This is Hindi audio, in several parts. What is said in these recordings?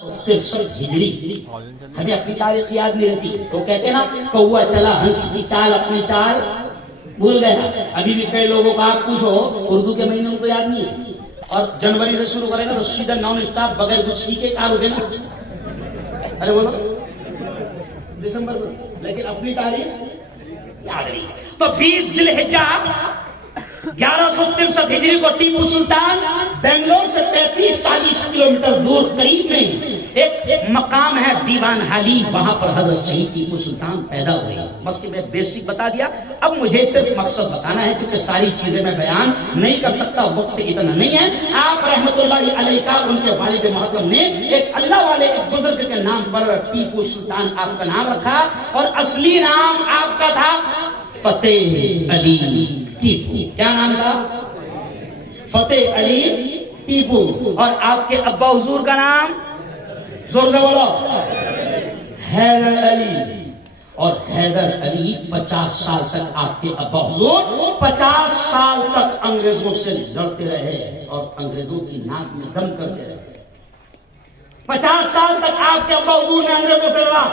हिजरी। हमें अपनी तारीख याद नहीं रहती, तो कहते ना कौआ चला हंस की चाल अपनी चाल भूल गया। अभी भी कई लोगों को आप पूछो उर्दू के महीने उनको याद नहीं है, और जनवरी से शुरू करेगा तो सीधा नॉन स्टॉप बगैर कुछ के कार उठे ना। अरे बोलो दिसंबर में, लेकिन अपनी तारीख याद नहीं। तो 20 जिलहिज्जा 1163 हिजरी को टीपू सुल्तान बेंगलोर से 35-40 किलोमीटर दूर करीब में एक मकाम है दीवान हाली, वहां पर हजरत शहीद टीपू सुल्तान पैदा हुए। बस मैं बेसिक बता दिया। अब मुझे सिर्फ मकसद बताना है, क्योंकि सारी चीजें मैं बयान नहीं कर सकता, वक्त इतना नहीं है। आप रहमतुल्लाह अलैह का उनके वालिद मोहतरम ने एक अल्लाह वाले एक बुजुर्ग के नाम पर टीपू सुल्तान आपका नाम रखा, और असली नाम आपका था फतेह अली टीपू। क्या नाम था? फतेह अली टीपू। और आपके अब्बा हुजूर का नाम जोर से बोलो, हैदर अली। और हैदर अली 50 साल तक आपके अब्बा हुजूर 50 साल तक अंग्रेजों से लड़ते रहे और अंग्रेजों की नाक में दम करते रहे। 50 साल तक आपके अब्बा हुजूर ने अंग्रेजों से लड़ा।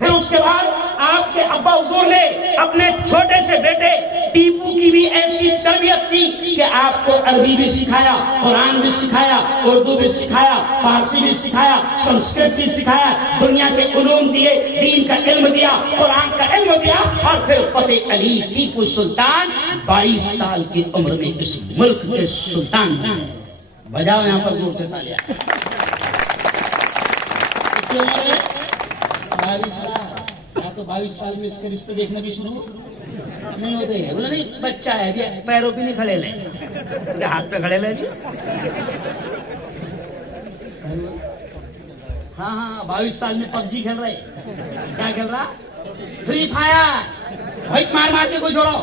फिर उसके बाद आपके अब्बा हुजूर ने अपने छोटे से बेटे टीपू की भी ऐसी तरबियत की कि आपको अरबी भी सिखाया, कुरान भी सिखाया, उर्दू भी सिखाया, फारसी भी सिखाया, संस्कृत भी सिखाया, दुनिया के उलूम दिए, दीन का इल्म दिया, कुरान का इल्म दिया। और फिर फतेह अली टीपू सुल्तान 22 साल की उम्र में इस मुल्क के सुल्तान बने। बजाओ यहां पर जोर से तालियां। 22 साल, तो 22 साल में इसके रिश्ते देखने भी शुरू नहीं होते हैं। बोला नहीं बच्चा है जी, पैरों पे नहीं खड़े ले, हाथ पे खड़े ले जी। हाँ 22 साल में पबजी खेल रहे। क्या खेल रहा? Free fire. वही मार के कोई छोड़ो,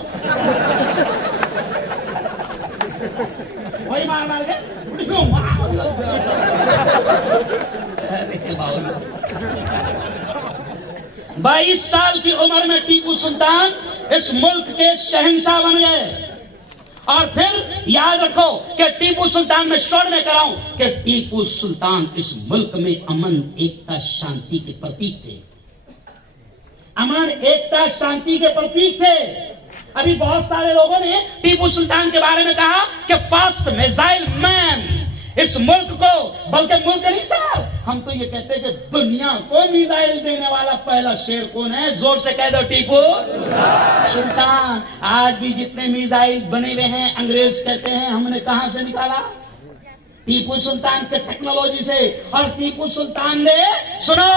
वही मार के 22 साल की उम्र में टीपू सुल्तान इस मुल्क के शहंशाह बन गए। और फिर याद रखो कि टीपू सुल्तान में शोर में कराऊं कि टीपू सुल्तान इस मुल्क में अमन, एकता, शांति के प्रतीक थे। अमन, एकता, शांति के प्रतीक थे। अभी बहुत सारे लोगों ने टीपू सुल्तान के बारे में कहा कि फास्ट मिसाइल मैन। इस मुल्क को, बल्कि मुल्क नहीं साहब, हम तो ये कहते हैं कि दुनिया को मिसाइल देने वाला पहला शेर कौन है? जोर से कह दो, टीपू सुल्तान। आज भी जितने मिसाइल बने हुए हैं अंग्रेज कहते हैं हमने कहां से निकाला? टीपू सुल्तान के टेक्नोलॉजी से। और टीपू सुल्तान ने, सुनो,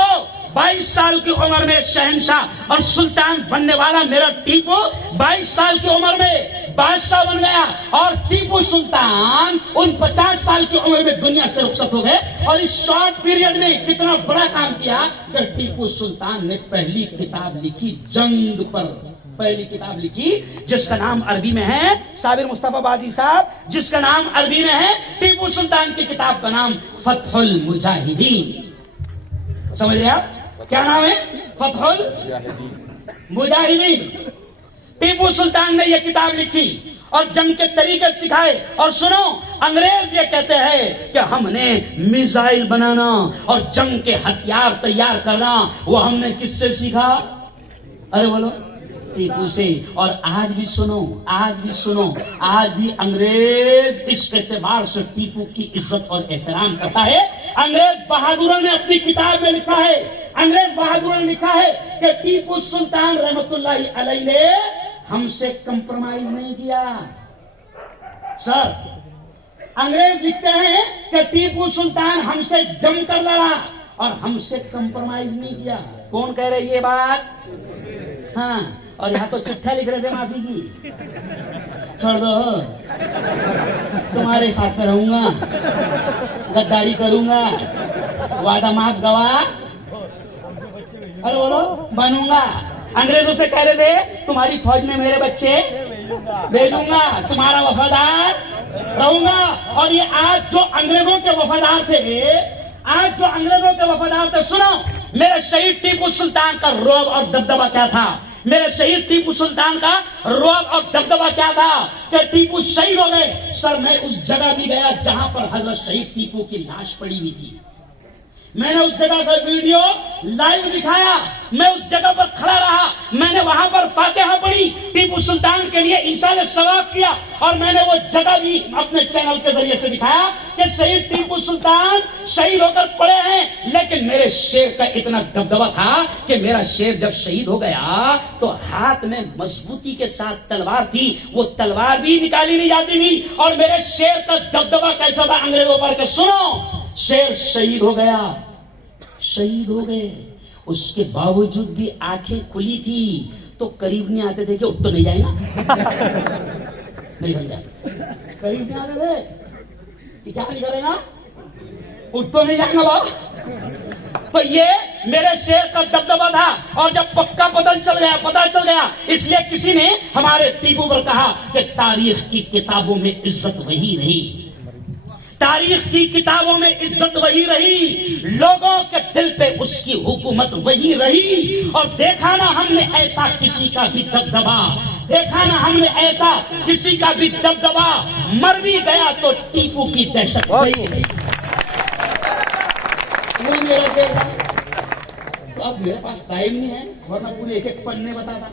22 साल की उम्र में शहंशाह और सुल्तान बनने वाला मेरा टीपू 22 साल की उम्र में बादशाह बन गया। और टीपू सुल्तान उन 50 साल की उम्र में दुनिया से रुखसत हो गए। और इस शॉर्ट पीरियड में कितना बड़ा काम किया कि टीपू सुल्तान ने पहली किताब लिखी जंग पर। पहली किताब लिखी जिसका नाम अरबी में है, साबिर मुस्तफाबादी साहब, जिसका नाम अरबी में है, टीपू सुल्तान की किताब का नाम फतहुल मुजाहिदीन। समझ रहे आप? क्या नाम है? फतहुल मुजाहिदीन। टीपू सुल्तान ने यह किताब लिखी और जंग के तरीके सिखाए। और सुनो, अंग्रेज ये कहते हैं कि हमने मिसाइल बनाना और जंग के हथियार तैयार करना, वो हमने किससे सीखा? अरे बोलो, टीपू से। और आज भी सुनो, आज भी अंग्रेज इस एतबार से टीपू की इज्जत और एहतराम करता है। अंग्रेज बहादुरों ने अपनी किताब में लिखा है, अंग्रेज बहादुरों ने लिखा है कि टीपू सुल्तान रहमतुल्लाहि अलैह ने हमसे कंप्रोमाइज नहीं किया। सर, अंग्रेज लिखते हैं कि टीपू सुल्तान हमसे जमकर लड़ा और हमसे कंप्रोमाइज नहीं किया। कौन कह रहे ये बात? हाँ, और यहाँ तो चिट्ठा लिख रहे थे माफी की। छोड़ दो, तुम्हारे साथ में रहूंगा, गद्दारी करूंगा, वादा माफ गवाह, अरे बोलो, बनूंगा। अंग्रेजों से कह रहे थे तुम्हारी फौज में मेरे बच्चे भेजूंगा, तुम्हारा वफादार रहूंगा। और ये आज जो अंग्रेजों के वफादार थे, सुनो, मेरे शहीद टीपू सुल्तान का रौब और दबदबा क्या था? मेरे शहीद टीपू सुल्तान का रौब और दबदबा क्या था कि टीपू शहीद हो गए। सर, मैं उस जगह भी गया जहां पर हजरत शहीद टीपू की लाश पड़ी हुई थी। मैंने उस जगह का वीडियो लाइव दिखाया, मैं उस जगह पर खड़ा रहा, मैंने वहां पर फातिहा पढ़ी, टीपू सुल्तान के लिए ईसा ने सवाब किया, और मैंने वो जगह भी अपने चैनल के जरिए से दिखाया कि शहीद टीपू सुल्तान शहीद होकर पड़े हैं। लेकिन मेरे शेर का इतना दबदबा था कि मेरा शेर जब शहीद हो गया तो हाथ में मजबूती के साथ तलवार थी, वो तलवार भी निकाली नहीं जाती थी। और मेरे शेर का दबदबा कैसा था, अंग्रेजों पर के सुनो, शेर शहीद हो गया, शहीद हो गए, उसके बावजूद भी आंखें खुली थी, तो करीब नहीं आते थे कि उठ तो नहीं जाएगा नहीं समझा, करीब नहीं आते थे कि क्या नहीं करेगा, उठ तो नहीं जाएगा बाबा। तो ये मेरे शेर का दबदबा था। और जब पक्का पता चल गया, इसलिए किसी ने हमारे टीपू पर कहा कि तारीख की किताबों में इज्जत वही रही, तारीख की किताबों में इज्जत वही रही, लोगों के दिल पे उसकी हुकूमत वही रही। और देखा ना हमने ऐसा किसी का भी दबदबा, देखा ना हमने ऐसा किसी का भी दबदबा, मर भी गया तो टीपू की दहशत वही रही। मेरा शेर था। तो अब मेरे पास टाइम नहीं है, वरना पूरे एक एक पन्ने बताता,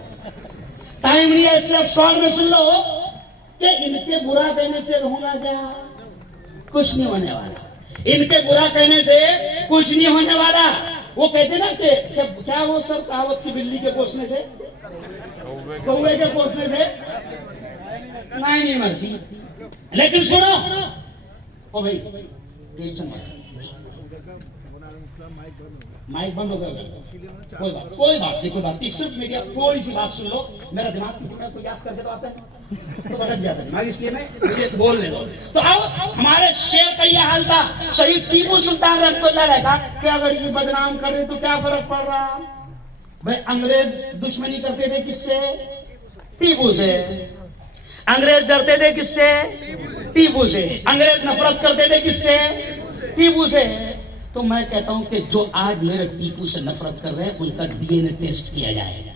टाइम नहीं है, इसलिए अब शॉर्ट में सुन लो कि इनके बुरा कहने से होना क्या, कुछ नहीं होने वाला, इनके बुरा कहने से कुछ नहीं होने वाला। वो कहते ना कि क्या वो सब कहावत की, बिल्ली के पोसने से, कौवे के पोसने से नहीं मरती। लेकिन सुनो ओ भाई, टेंशन मत, माइक बंद हो गया, कोई बात नहीं, कोई बात नहीं, सिर्फ मेरी थोड़ी सी बात सुन लो, मेरा दिमाग को याद करके तो आता है तो भटक जाता है दिमाग, इसलिए मैं मुझे बोलने दो। तो अब हमारे शेर का यह हाल था, शहीद टीपू सुल्तान रहमतुल्लाह अलैह का, कि अगर ये बदनाम कर रहे तो क्या फर्क पड़ रहा भाई। अंग्रेज दुश्मनी करते थे किससे, टीपू से, अंग्रेज डरते थे किससे, टीपू से, अंग्रेज नफरत करते थे किससे, टीपू से। तो मैं कहता हूं कि जो आज मेरे टीपू से नफरत कर रहे हैं उनका डीएनए टेस्ट किया जाएगा।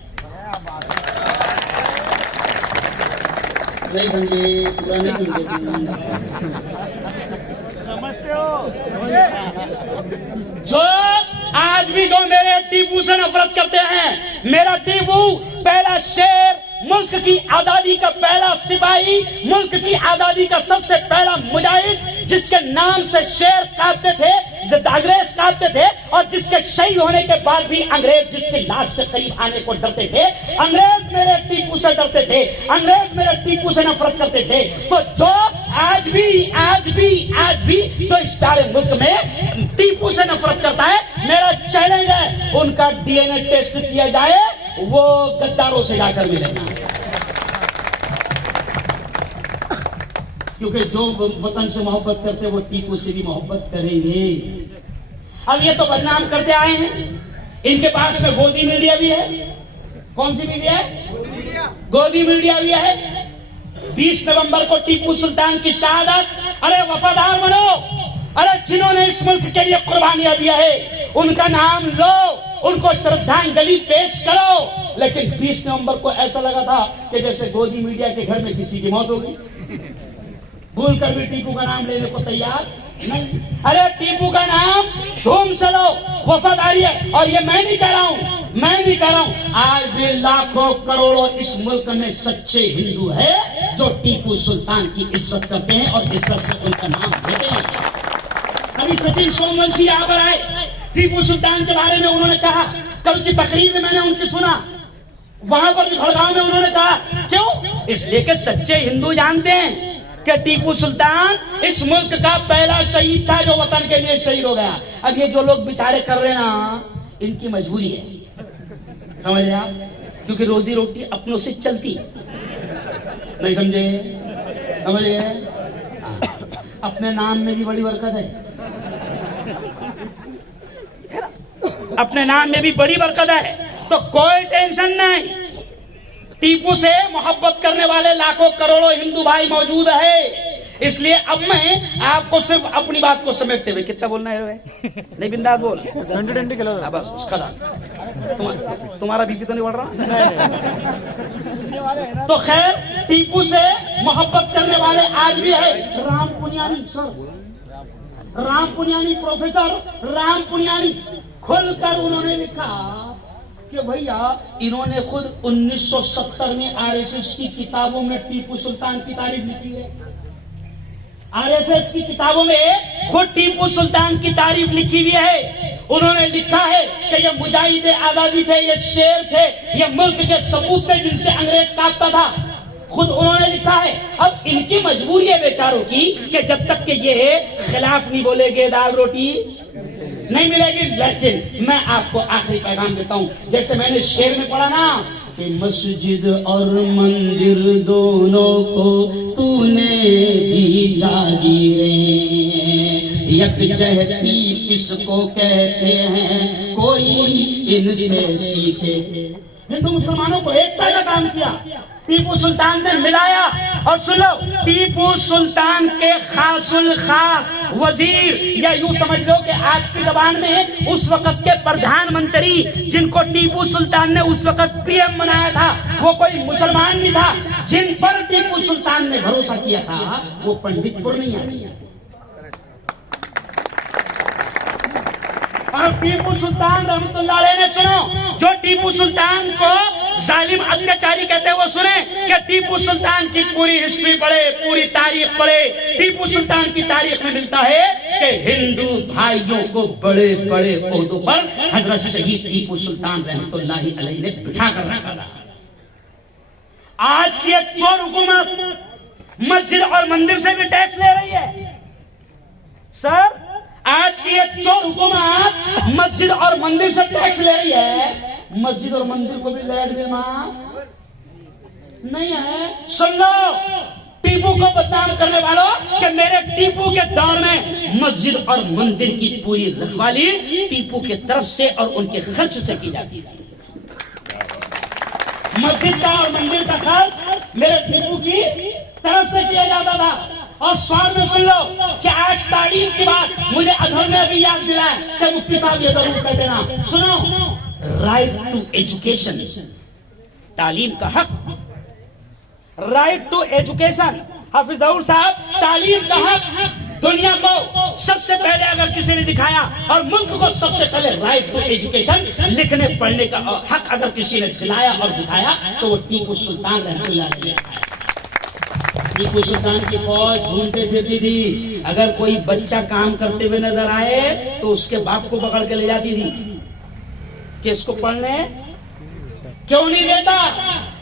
नहीं समझे, पूरा नहीं समझते हो। जो आज भी जो मेरे टीपू से नफरत करते हैं, मेरा टीपू पहला शेर, मुल्क की आजादी का पहला सिपाही, मुल्क की आजादी का सबसे पहला मुजाहिद, जिसके नाम से शेर काटते थे, अंग्रेज काटते थे, और जिसके शहीद होने के बाद भी अंग्रेज जिसकी लाश के करीब आने को डरते थे, अंग्रेज मेरे टीपू से डरते थे, अंग्रेज मेरे टीपू से नफरत करते थे। तो जो आज भी जो इस प्यारे मुल्क में टीपू से नफरत करता है, मेरा चैलेंज है उनका डीएनए टेस्ट किया जाए, वो गद्दारों से जाकर मिलेगा। क्योंकि जो वतन से मोहब्बत करते वो टीपू से भी मोहब्बत करेंगे। अब ये तो बदनाम करते आए हैं, इनके पास में गोदी मीडिया भी है। कौन सी मीडिया है, गोदी मीडिया भी है। 20 नवंबर को टीपू सुल्तान की शहादत, अरे वफादार बनो, अरे जिन्होंने इस मुल्क के लिए कुर्बानियां दिया है उनका नाम लो, उनको श्रद्धांजलि पेश करो। लेकिन 20 नवंबर को ऐसा लगा था कि जैसे गोदी मीडिया के घर में किसी की मौत हो गई, भूल कर भी टीपू का नाम लेने को तैयार नहीं। अरे टीपू का नाम झूम से लो, वफादारी है। और ये मैं नहीं कह रहा हूं, आज भी लाखों करोड़ों इस मुल्क में सच्चे हिंदू है जो टीपू सुल्तान की इज्जत करते हैं और इज्जत से उनका नाम लेते हैं। अभी सचिन सोमवंशी यहाँ पर आए, टीपू सुल्तान के बारे में उन्होंने कहा, कल की तकरीर में मैंने उनकी सुना, वहां पर भड़गांव में उन्होंने कहा, क्यों, इसलिए कि सच्चे हिंदू जानते हैं कि टीपू सुल्तान इस मुल्क का पहला शहीद था जो वतन के लिए शहीद हो गया। अब ये जो लोग बेचारे कर रहे हैं ना, इनकी मजबूरी है, समझ रहे आप, क्योंकि रोजी रोटी अपनों से चलती नहीं, समझे, समझे, अपने नाम में भी बड़ी बरकत है, अपने नाम में भी बड़ी बरकत है, तो कोई टेंशन नहीं। टीपू से मोहब्बत करने वाले लाखों करोड़ों हिंदू भाई मौजूद है। इसलिए अब मैं आपको सिर्फ अपनी बात को समेटते हुए, कितना बोलना है नहीं, बिंदास बोल, 20 किलो बस उसका तुम्हारा बीपी तो नहीं बढ़ रहा। तो खैर, टीपू से मोहब्बत करने वाले आज भी है। राम पुनियानी सर, राम पुनियानी, प्रोफेसर राम पुनियानी खुलकर उन्होंने लिखा कि भैया इन्होंने खुद 1970 में आरएसएस की किताबों में टीपू सुल्तान की तारीफ लिखी है। आरएसएस की किताबों में खुद टीपू सुल्तान की तारीफ लिखी हुई है। उन्होंने लिखा है कि ये मुजाहिद आजादी थे, ये शेर थे, ये मुल्क के सबूत थे जिनसे अंग्रेज काटता था। खुद उन्होंने लिखा है। अब इनकी मजबूरी है बेचारों की कि जब तक कि ये खिलाफ नहीं बोलेंगे दाल रोटी नहीं मिलेगी। लेकिन मैं आपको आखिरी पैगाम देता हूं, जैसे मैंने शेर में पढ़ा ना कि मस्जिद और मंदिर दोनों को तूने दी जागीरें, यकजहती किसको कहते हैं कोई इनसे सीखे। हिंदू मुसलमानों को एकता का काम किया टीपू सुल्तान ने, मिलाया। और सुनो, टीपू सुल्तान के खासुल खास वजीर, या यूं समझ लो कि आज की जबान में उस वक्त के प्रधानमंत्री जिनको टीपू सुल्तान ने उस वक्त पीएम बनाया था, वो कोई मुसलमान नहीं था। जिन पर टीपू सुल्तान ने भरोसा किया था वो पंडित पूर्णिया। और टीपू सुल्तान रहमतुल्लाह अलैह ने, सुनो, जो टीपू सुल्तान को जालिम अत्याचारी कहते हैं वो सुने कि टीपू सुल्तान की पूरी हिस्ट्री पढ़े, पूरी तारीख पढ़े। टीपू सुल्तान की तारीख में मिलता है कि हिंदू भाइयों को बड़े बड़े ओहदों पर हजरत शहीद टीपू सुल्तान रहमतुल्लाह अलैह ने बिठा कर रखा था। आज की एक चोर हुकूमत मस्जिद और मंदिर से भी टैक्स ले रही है। सर, आज की एक चोर हुकूमत मस्जिद और मंदिर से टैक्स ले रही है। मस्जिद और मंदिर को भी लाइट बिल माफ नहीं है। सुन लो टीपू को बदनाम करने वालों कि मेरे टीपू के दौर में मस्जिद और मंदिर की पूरी रखवाली टीपू के तरफ से और उनके खर्च से की जाती थी। मस्जिद का और मंदिर का खर्च मेरे टीपू की तरफ से किया जाता था। और साथ में सुन लो कि आज तालीम की बात मुझे अजहर ने अभी याद दिलाया कि मुफ्ती साहब ये जरूर कह देना। सुनो, राइट टू एजुकेशन, तालीम का हक, राइट टू एजुकेशन। हाफिज जहूर साहब, तालीम का हक दुनिया को सबसे पहले अगर किसी ने दिखाया और मुल्क को सबसे पहले राइट टू एजुकेशन, लिखने पढ़ने का हक अगर किसी ने दिलाया और दिखाया तो वो टीपू सुल्तान रहमतुल्लाह अलैह। टीपू सुल्तान की फौज ढूंढते फिरती थी। अगर कोई बच्चा काम करते हुए नजर आए तो उसके बाप को पकड़ के ले जाती थी कि इसको पढ़ने क्यों नहीं देता।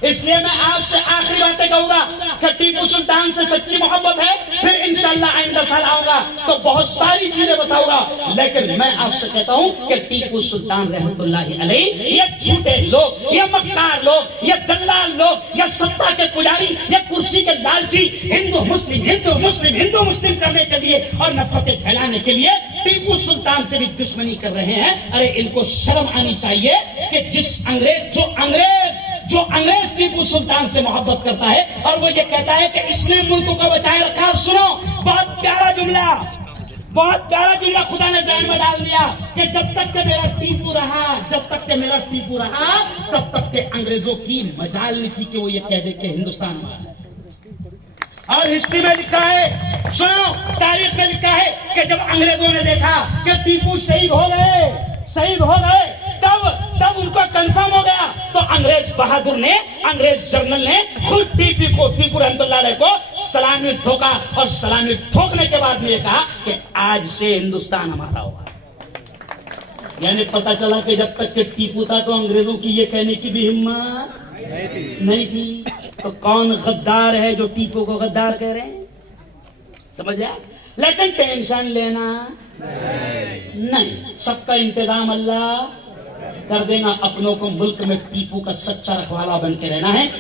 इसलिए मैं आपसे आखिरी बातें कहूंगा कि टीपू सुल्तान से सच्ची मोहब्बत है, फिर इंशाअल्लाह आइंदा साल आऊंगा तो बहुत सारी चीजें बताऊंगा। लेकिन मैं आपसे कहता हूं कि टीपू सुल्तान रहमतुल्लाह अलैह, ये झूठे लोग, ये मक्कार लोग, ये दल्लाल लोग, ये सत्ता के पुजारी, ये कुर्सी के लालची हिंदू मुस्लिम हिंदू मुस्लिम हिंदू मुस्लिम करने के लिए और नफरतें फैलाने के लिए टीपू सुल्तान से भी दुश्मनी कर रहे हैं। अरे इनको शर्म आनी चाहिए कि जो अंग्रेज टीपू सुल्तान से मोहब्बत करता है और वो ये कहता है कि इसने मुल्क को बचाए रखा। सुनो, बहुत प्यारा जुमला खुदा ने ज़हन में डाल दिया कि जब तक के मेरा टीपू रहा, तब तक के अंग्रेजों की मजाल नहीं थी कि वो ये कह दे कि हिंदुस्तान हमारा। और हिस्ट्री में लिखा है, सुनो, तारीख में लिखा है कि जब अंग्रेजों ने देखा कि टीपू शहीद हो गए, तब उनको कंफर्म हो गया तो अंग्रेज जर्नल ने खुद टीपू रहमतुल्लाह अलैह को सलामी ठोका। और सलामी ठोकने के बाद में ये कहा कि आज से हिंदुस्तान हमारा होगा। यानी पता चला कि जब तक के टीपू था तो अंग्रेजों की ये कहने की भी हिम्मत नहीं थी। तो कौन गद्दार है जो टीपू को गद्दार कह रहे हैं, समझ आया। लेकिन टेंशन लेना नहीं, सबका इंतजाम अल्लाह कर देना। अपनों को मुल्क में टीपू का सच्चा रखवाला बन के रहना है।